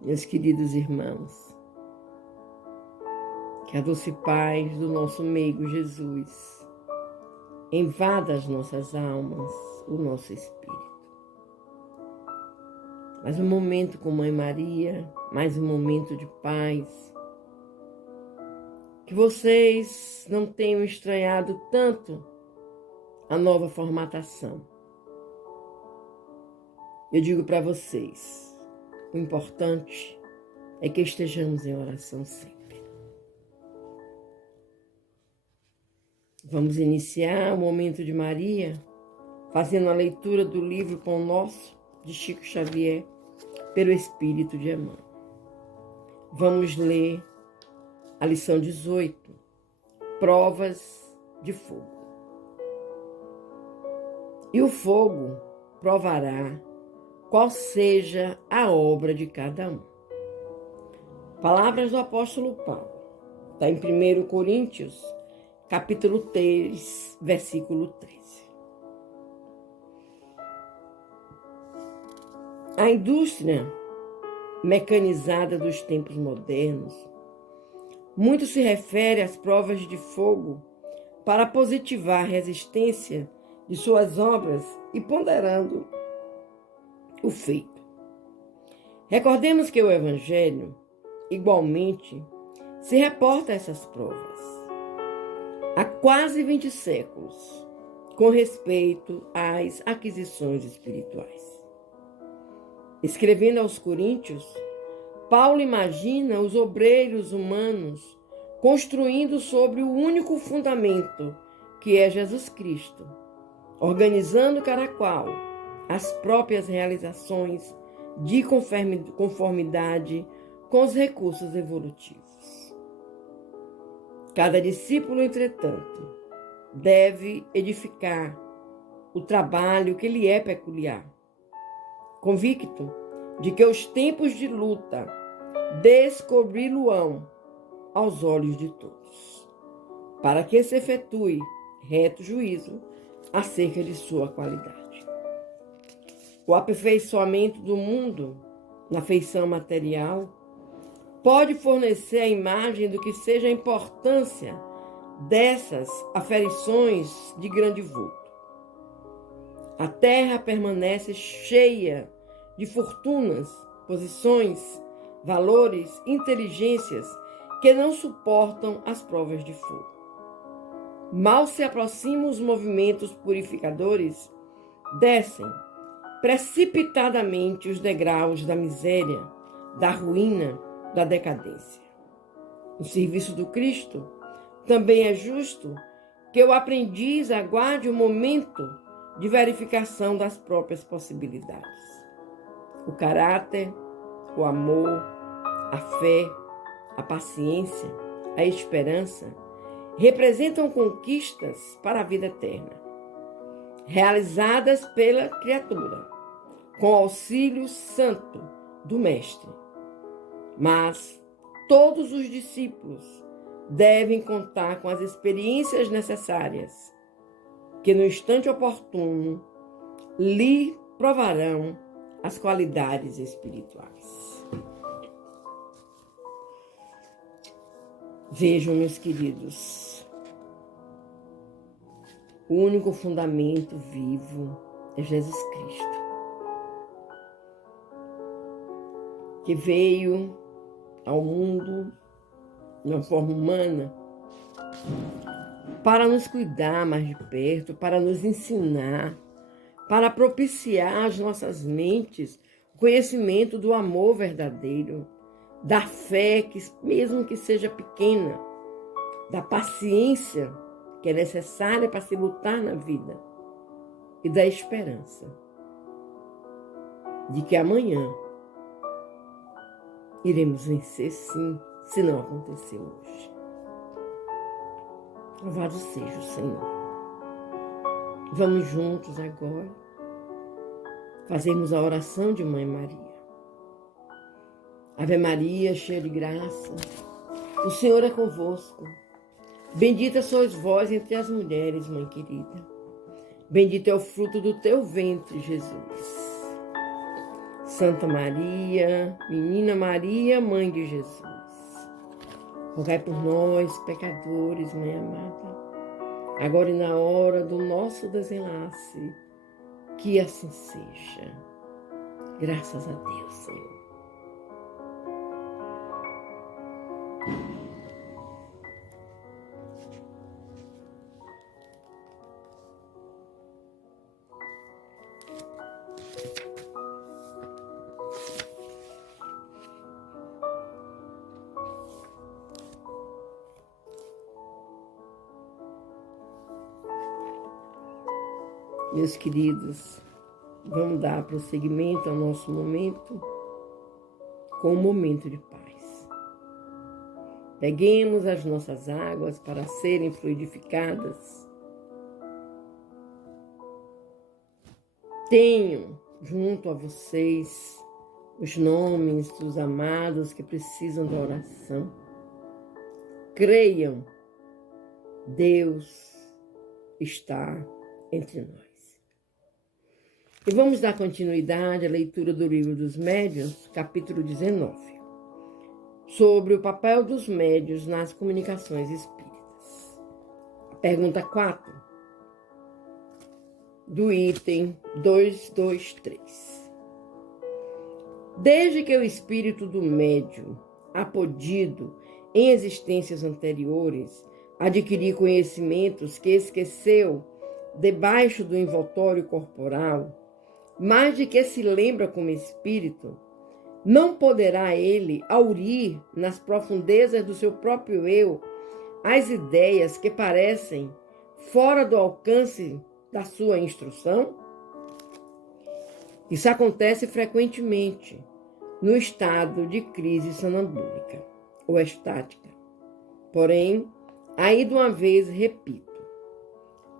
Meus queridos irmãos, que a doce paz do nosso meigo Jesus invada as nossas almas, o nosso espírito. Mais um momento com Mãe Maria, mais um momento de paz. Que vocês não tenham estranhado tanto a nova formatação. Eu digo para vocês, o importante é que estejamos em oração sempre. Vamos iniciar o momento de Maria, fazendo a leitura do livro Pão Nosso, de Chico Xavier, pelo Espírito de Emmanuel. Vamos ler a lição 18, Provas de Fogo. E o fogo provará qual seja a obra de cada um. Palavras do apóstolo Paulo. Está em 1 Coríntios, capítulo 3, versículo 13. A indústria mecanizada dos tempos modernos muito se refere às provas de fogo para positivar a resistência de suas obras e ponderando o feito. Recordemos que o Evangelho, igualmente, se reporta a essas provas há quase 20 séculos, com respeito às aquisições espirituais. Escrevendo aos Coríntios, Paulo imagina os obreiros humanos construindo sobre o único fundamento, que é Jesus Cristo, organizando cada qual as próprias realizações de conformidade com os recursos evolutivos. Cada discípulo, entretanto, deve edificar o trabalho que lhe é peculiar, convicto de que os tempos de luta descobri-lo-ão aos olhos de todos, para que se efetue reto juízo acerca de sua qualidade. O aperfeiçoamento do mundo na feição material pode fornecer a imagem do que seja a importância dessas aferições de grande vulto. A terra permanece cheia de fortunas, posições, valores, inteligências que não suportam as provas de fogo. Mal se aproximam os movimentos purificadores, descem precipitadamente os degraus da miséria, da ruína, da decadência. No serviço do Cristo, também é justo que o aprendiz aguarde o momento de verificação das próprias possibilidades. O caráter, o amor, a fé, a paciência, a esperança representam conquistas para a vida eterna, realizadas pela criatura, com auxílio santo do Mestre. Mas todos os discípulos devem contar com as experiências necessárias, que no instante oportuno lhe provarão as qualidades espirituais. Vejam, meus queridos, o único fundamento vivo é Jesus Cristo, que veio ao mundo de uma forma humana para nos cuidar mais de perto, para nos ensinar, para propiciar às nossas mentes o conhecimento do amor verdadeiro, da fé, que mesmo que seja pequena, da paciência que é necessária para se lutar na vida e da esperança de que amanhã iremos vencer, sim, se não acontecer hoje. Louvado seja o Senhor. Vamos juntos agora fazermos a oração de Mãe Maria. Ave Maria, cheia de graça, o Senhor é convosco. Bendita sois vós entre as mulheres, Mãe querida. Bendito é o fruto do teu ventre, Jesus. Santa Maria, Menina Maria, Mãe de Jesus, rogai por nós, pecadores, Mãe amada, agora e na hora do nosso desenlace, que assim seja. Graças a Deus, Senhor. Meus queridos, vamos dar prosseguimento ao nosso momento com um momento de paz. Peguemos as nossas águas para serem fluidificadas. Tenham junto a vocês os nomes dos amados que precisam da oração. Creiam, Deus está entre nós. E vamos dar continuidade à leitura do Livro dos Médiuns, capítulo 19, sobre o papel dos médiuns nas comunicações espíritas. Pergunta 4, do item 223. Desde que o espírito do médium, apodido em existências anteriores, adquirir conhecimentos que esqueceu debaixo do envoltório corporal, mais de que se lembra como espírito, não poderá ele aurir nas profundezas do seu próprio eu as ideias que parecem fora do alcance da sua instrução? Isso acontece frequentemente no estado de crise sonambúlica ou estática. Porém, aí de uma vez repito,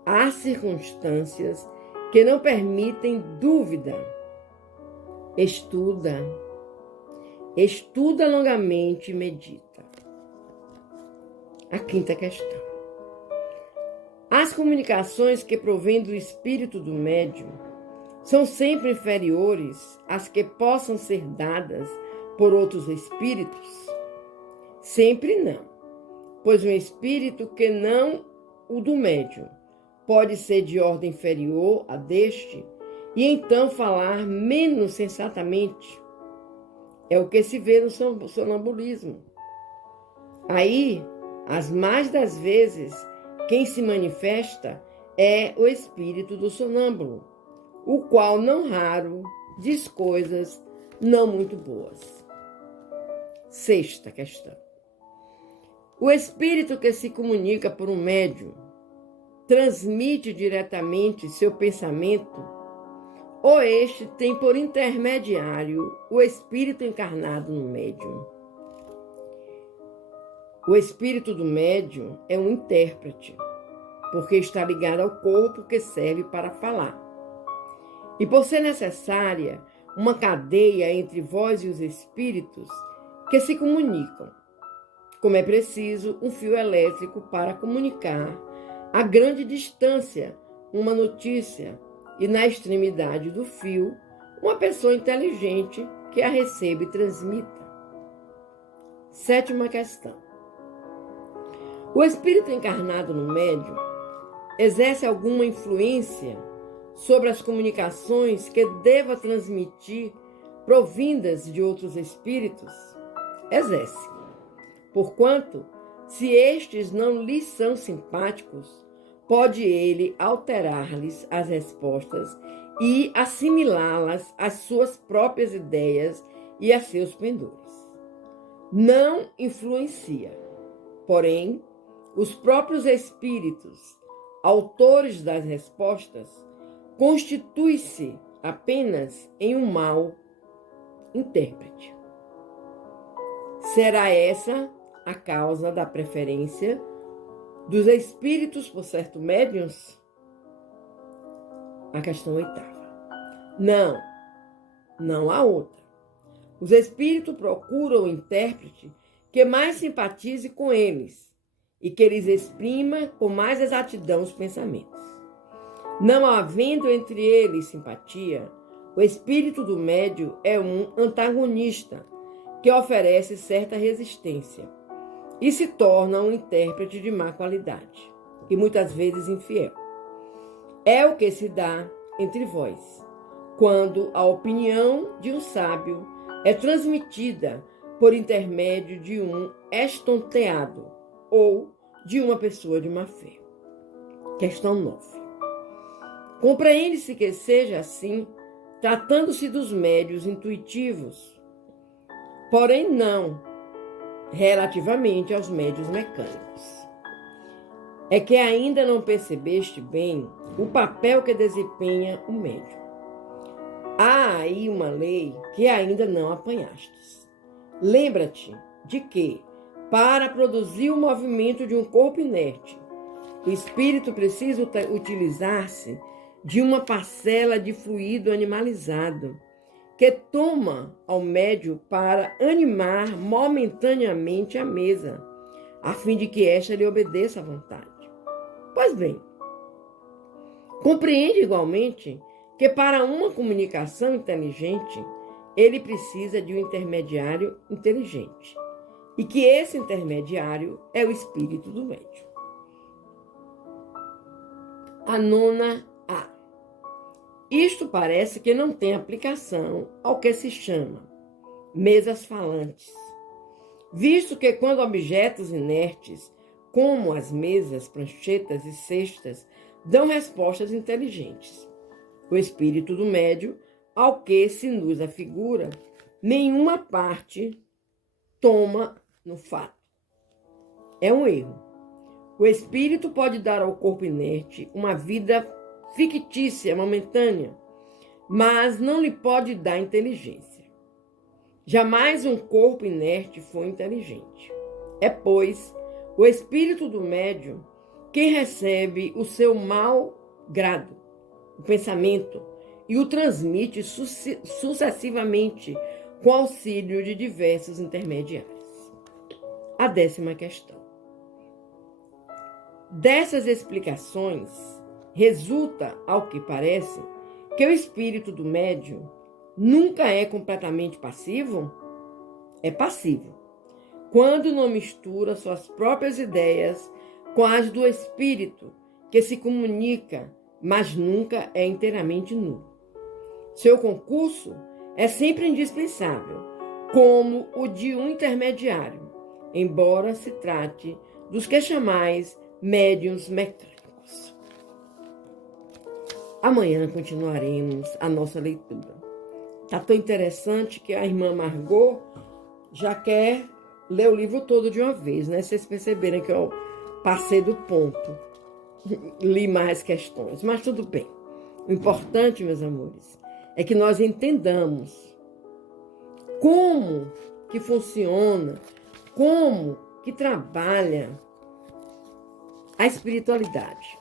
há circunstâncias que não permitem dúvida. Estuda longamente e medita. A 5ª questão. As comunicações que provêm do espírito do médium são sempre inferiores às que possam ser dadas por outros espíritos? Sempre não, pois um espírito que não o do médium pode ser de ordem inferior a deste e então falar menos sensatamente. É o que se vê no sonambulismo. Aí, as mais das vezes, quem se manifesta é o espírito do sonâmbulo, o qual não raro diz coisas não muito boas. 6ª questão. O espírito que se comunica por um médium transmite diretamente seu pensamento, ou este tem por intermediário o espírito encarnado no médium? O espírito do médium é um intérprete, porque está ligado ao corpo que serve para falar. E por ser necessária uma cadeia entre vós e os espíritos que se comunicam, como é preciso um fio elétrico para comunicar a grande distância uma notícia e na extremidade do fio uma pessoa inteligente que a receba e transmita. 7ª questão. O espírito encarnado no médium exerce alguma influência sobre as comunicações que deva transmitir provindas de outros espíritos? Exerce. Porquanto, se estes não lhes são simpáticos, pode ele alterar-lhes as respostas e assimilá-las às suas próprias ideias e a seus pendores. Não influencia, porém, os próprios espíritos, autores das respostas, constitui-se apenas em um mau intérprete. Será essa a causa da preferência dos espíritos por certos médiuns? A questão 8ª. Não há outra. Os espíritos procuram o intérprete que mais simpatize com eles e que lhes exprima com mais exatidão os pensamentos. Não havendo entre eles simpatia, O espírito do médium é um antagonista que oferece certa resistência e se torna um intérprete de má qualidade e muitas vezes infiel. É o que se dá entre vós, quando a opinião de um sábio é transmitida por intermédio de um estonteado ou de uma pessoa de má fé. Questão 9. Compreende-se que seja assim, tratando-se dos médiuns intuitivos, porém não relativamente aos médiuns mecânicos. É que ainda não percebeste bem o papel que desempenha o médium. Há aí uma lei que ainda não apanhastes. Lembra-te de que, para produzir o movimento de um corpo inerte, o espírito precisa utilizar-se de uma parcela de fluido animalizado, que toma ao médium para animar momentaneamente a mesa, a fim de que esta lhe obedeça à vontade. Pois bem, compreende igualmente que para uma comunicação inteligente, ele precisa de um intermediário inteligente, e que esse intermediário é o espírito do médium. A 9A. Isto parece que não tem aplicação ao que se chama mesas falantes, visto que quando objetos inertes, como as mesas, pranchetas e cestas, dão respostas inteligentes, o espírito do médium, ao que se nos afigura, nenhuma parte toma no fato. É um erro. O espírito pode dar ao corpo inerte uma vida fictícia, momentânea, mas não lhe pode dar inteligência. Jamais um corpo inerte foi inteligente. É, pois, o espírito do médium quem recebe o seu mau grado, o pensamento, e o transmite sucessivamente com auxílio de diversos intermediários. A 10ª questão. Dessas explicações, resulta, ao que parece, que o espírito do médium nunca é completamente passivo? É passivo, quando não mistura suas próprias ideias com as do espírito, que se comunica, mas nunca é inteiramente nulo. Seu concurso é sempre indispensável, como o de um intermediário, embora se trate dos que chamais médiuns mecânicos. Amanhã continuaremos a nossa leitura. Está tão interessante que a irmã Margot já quer ler o livro todo de uma vez, né? Vocês perceberam que eu passei do ponto, li mais questões, mas tudo bem. O importante, meus amores, é que nós entendamos como que funciona, como que trabalha a espiritualidade.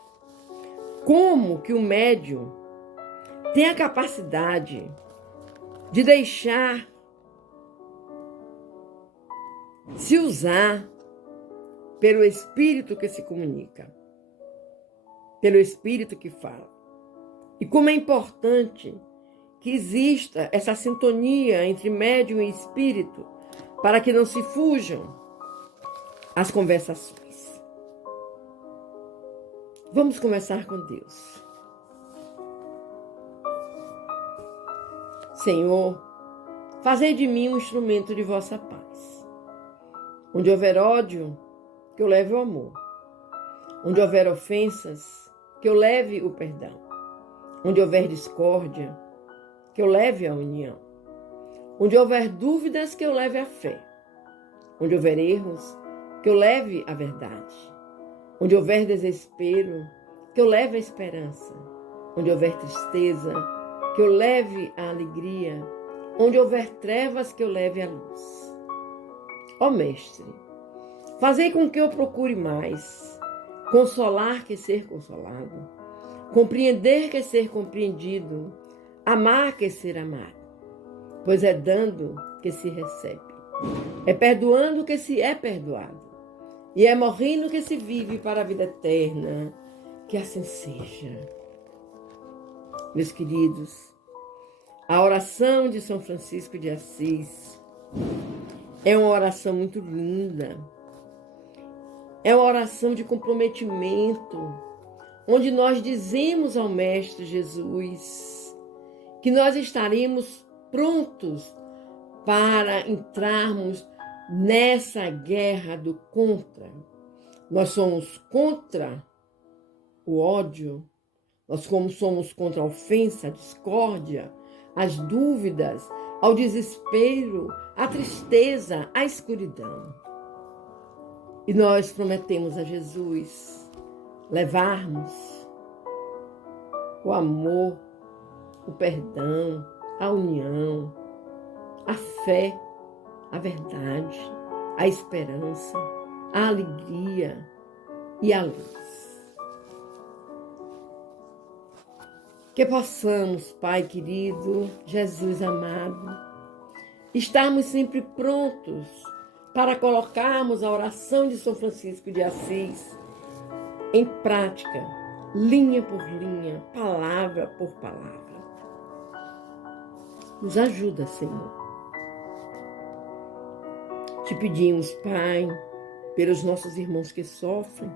Como que o médium tem a capacidade de deixar se usar pelo espírito que se comunica, pelo espírito que fala. E como é importante que exista essa sintonia entre médium e espírito para que não se fujam as conversações. Vamos conversar com Deus. Senhor, fazei de mim um instrumento de vossa paz. Onde houver ódio, que eu leve o amor. Onde houver ofensas, que eu leve o perdão. Onde houver discórdia, que eu leve a união. Onde houver dúvidas, que eu leve a fé. Onde houver erros, que eu leve a verdade. Onde houver desespero, que eu leve a esperança. Onde houver tristeza, que eu leve a alegria. Onde houver trevas, que eu leve a luz. Ó Mestre, fazei com que eu procure mais consolar que ser consolado, compreender que ser compreendido, amar que ser amado. Pois é dando que se recebe, é perdoando que se é perdoado, e é morrendo que se vive para a vida eterna. Que assim seja. Meus queridos, A oração de São Francisco de Assis é uma oração muito linda. É uma oração de comprometimento, onde nós dizemos ao Mestre Jesus que nós estaremos prontos para entrarmos nessa guerra do contra. Nós somos contra o ódio, nós somos contra a ofensa, a discórdia, as dúvidas, ao desespero, a tristeza, a escuridão. E nós prometemos a Jesus levarmos o amor, o perdão, a união, a fé, a verdade, a esperança, a alegria e a luz. Que possamos, Pai querido, Jesus amado, estarmos sempre prontos para colocarmos a oração de São Francisco de Assis em prática, linha por linha, palavra por palavra. Nos ajuda, Senhor. Te pedimos, Pai, pelos nossos irmãos que sofrem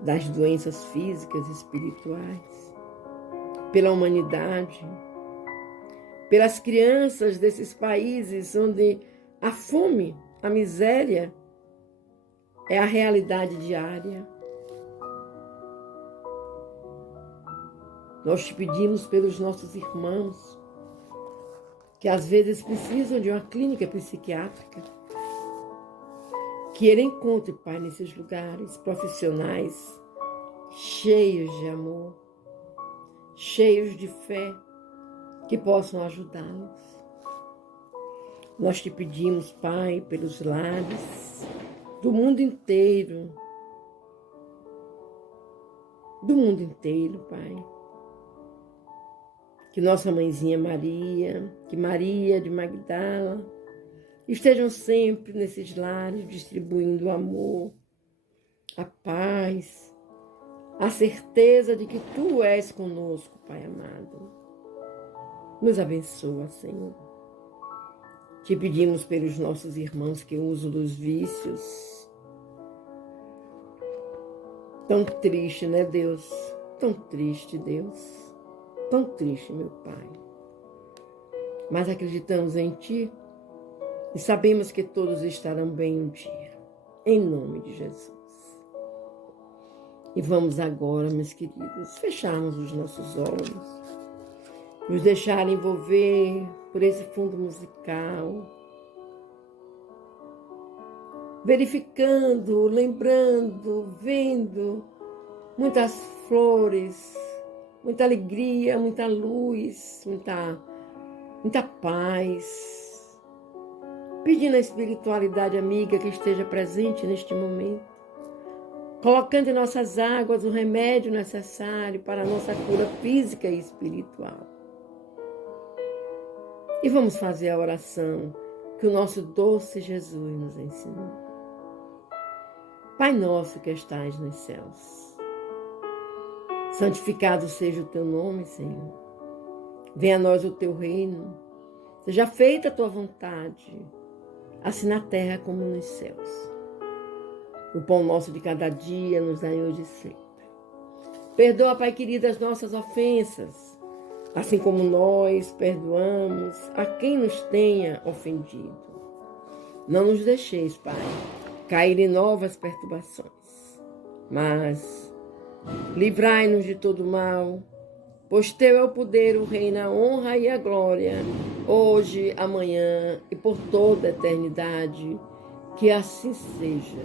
das doenças físicas e espirituais, pela humanidade, pelas crianças desses países onde a fome, a miséria é a realidade diária. Nós te pedimos pelos nossos irmãos que às vezes precisam de uma clínica psiquiátrica, que ele encontre, Pai, nesses lugares profissionais cheios de amor, cheios de fé, que possam ajudá-los. Nós te pedimos, Pai, pelos lares do mundo inteiro, Pai, que nossa mãezinha Maria, que Maria de Magdala, estejam sempre nesses lares distribuindo o amor, a paz, a certeza de que Tu és conosco, Pai amado. Nos abençoa, Senhor. Te pedimos pelos nossos irmãos que usam dos vícios. Tão triste, né, Deus? Tão triste, Deus. Tão triste, meu Pai. Mas acreditamos em Ti e sabemos que todos estarão bem um dia. Em nome de Jesus. E vamos agora, meus queridos, fecharmos os nossos olhos, nos deixar envolver por esse fundo musical, verificando, lembrando, vendo muitas flores, muita alegria, muita luz, muita paz, pedindo a espiritualidade amiga que esteja presente neste momento, colocando em nossas águas o remédio necessário para a nossa cura física e espiritual. E vamos fazer a oração que o nosso doce Jesus nos ensinou. Pai nosso que estais nos céus, santificado seja o teu nome, Senhor. Venha a nós o teu reino. Seja feita a tua vontade, assim na terra como nos céus. O pão nosso de cada dia nos dai hoje sempre. Perdoa, Pai querido, as nossas ofensas, assim como nós perdoamos a quem nos tenha ofendido. Não nos deixeis, Pai, cair em novas perturbações, mas livrai-nos de todo mal, pois Teu é o poder, o reino, a honra e a glória, hoje, amanhã e por toda a eternidade. Que assim seja.